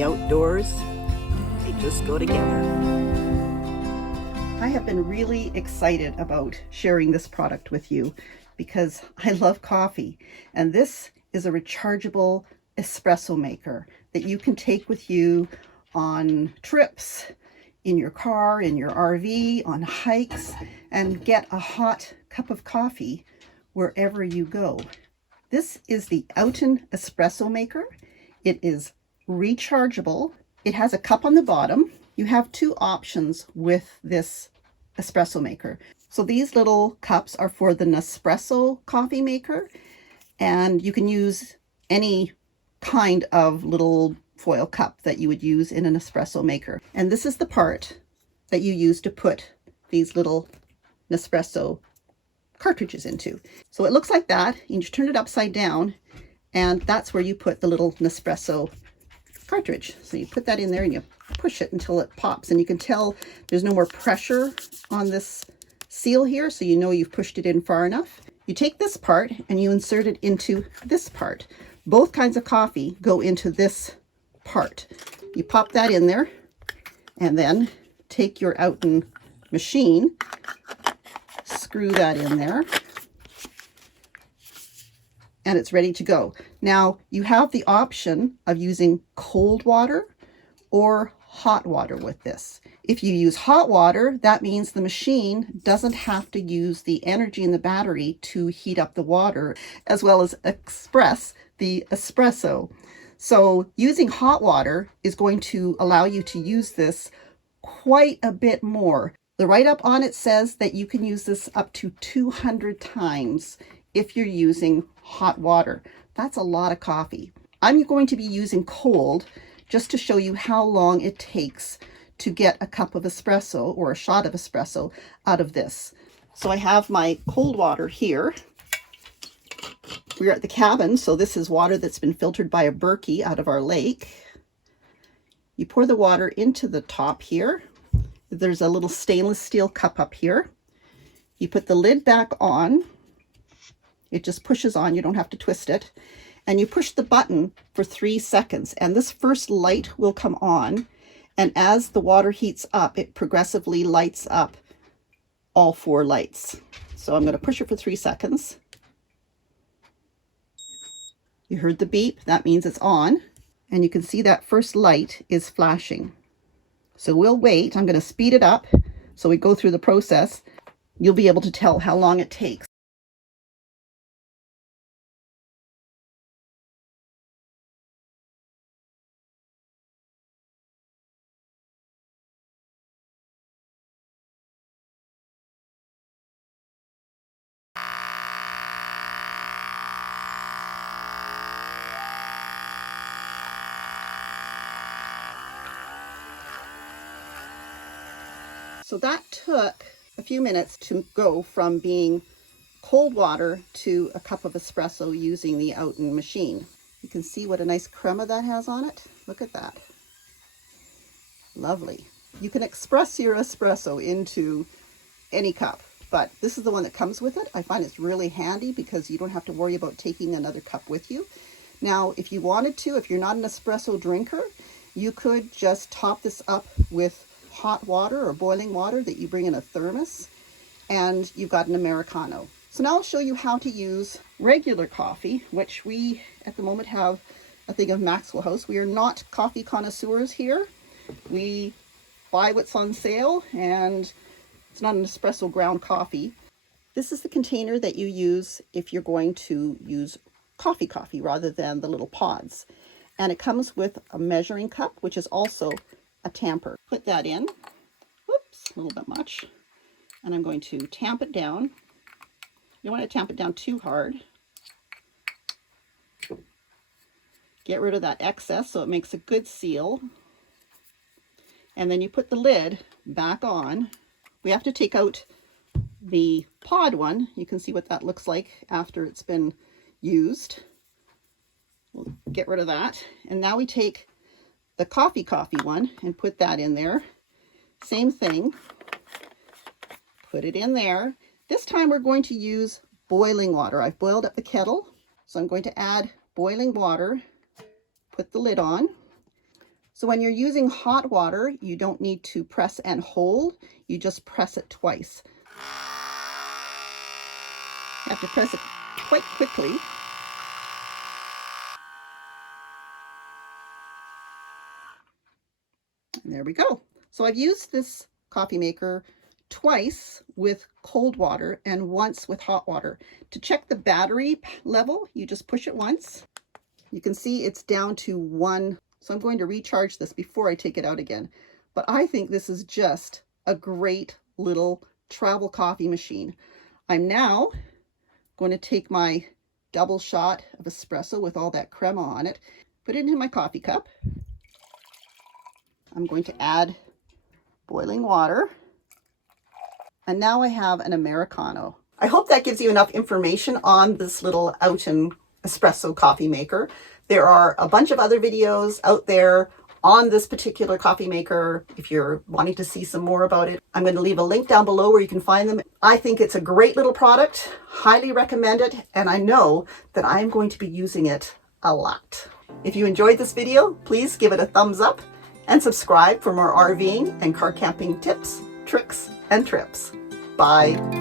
the outdoors, they just go together. I have been really excited about sharing this product with you because I love coffee, and this is a rechargeable espresso maker that you can take with you on trips, in your car, in your RV, on hikes, and get a hot cup of coffee wherever you go. This is the Outin espresso maker. It is rechargeable. It has a cup on the bottom. You have two options with this espresso maker. So these little cups are for the Nespresso coffee maker, and you can use any kind of little foil cup that you would use in an espresso maker. And this is the part that you use to put these little Nespresso cartridges into. So it looks like that. You just turn it upside down, and that's where you put the little Nespresso cartridge. So you put that in there and you push it until it pops, and you can tell there's no more pressure on this seal here, so you know you've pushed it in far enough. You take this part and you insert it into this part. Both kinds of coffee go into this part. You pop that in there and then take your Outin machine, screw that in there, and it's ready to go. Now you have the option of using cold water or hot water with this. If you use hot water, that means the machine doesn't have to use the energy in the battery to heat up the water, as well as express the espresso. So using hot water is going to allow you to use this quite a bit more. The write-up on it says that you can use this up to 200 times if you're using hot water. That's a lot of coffee. I'm going to be using cold just to show you how long it takes to get a cup of espresso or a shot of espresso out of this. So I have my cold water here. We're at the cabin, so this is water that's been filtered by a Berkey out of our lake. You pour the water into the top here. There's a little stainless steel cup up here. You put the lid back on. It just pushes on, you don't have to twist it. And you push the button for 3 seconds, and this first light will come on. And as the water heats up, it progressively lights up all 4 lights. So I'm going to push it for 3 seconds. You heard the beep, that means it's on. And you can see that first light is flashing. So we'll wait. I'm going to speed it up so we go through the process. You'll be able to tell how long it takes. So that took a few minutes to go from being cold water to a cup of espresso using the Outin machine. You can see what a nice crema that has on it. Look at that. Lovely. You can express your espresso into any cup, but this is the one that comes with it. I find it's really handy because you don't have to worry about taking another cup with you. Now, if you wanted to, if you're not an espresso drinker, you could just top this up with hot water or boiling water that you bring in a thermos, and you've got an Americano. So now I'll show you how to use regular coffee, which we at the moment have a thing of Maxwell House. We are not coffee connoisseurs here. We buy what's on sale, and it's not an espresso ground coffee. This is the container that you use if you're going to use coffee rather than the little pods. And it comes with a measuring cup, which is also a tamper. Put that in. Whoops, a little bit much. And I'm going to tamp it down. You don't want to tamp it down too hard. Get rid of that excess so it makes a good seal. And then you put the lid back on. We have to take out the pod one. You can see what that looks like after it's been used. We'll get rid of that. And now we take the coffee one and put that in there. Same thing. Put it in there. This time we're going to use boiling water. I've boiled up the kettle, so I'm going to add boiling water, put the lid on. So when you're using hot water, you don't need to press and hold. You just press it twice. You have to press it quite quickly. And there we go. So I've used this coffee maker twice with cold water and once with hot water. To check the battery level, you just push it once. You can see it's down to 1. So I'm going to recharge this before I take it out again. But I think this is just a great little travel coffee machine. I'm now going to take my double shot of espresso with all that crema on it, put it into my coffee cup. I'm going to add boiling water. And now I have an Americano. I hope that gives you enough information on this little Outin espresso coffee maker. There are a bunch of other videos out there on this particular coffee maker. If you're wanting to see some more about it, I'm going to leave a link down below where you can find them. I think it's a great little product, highly recommend it, and I know that I'm going to be using it a lot. If you enjoyed this video, please give it a thumbs up and subscribe for more RVing and car camping tips, tricks, and trips. Bye.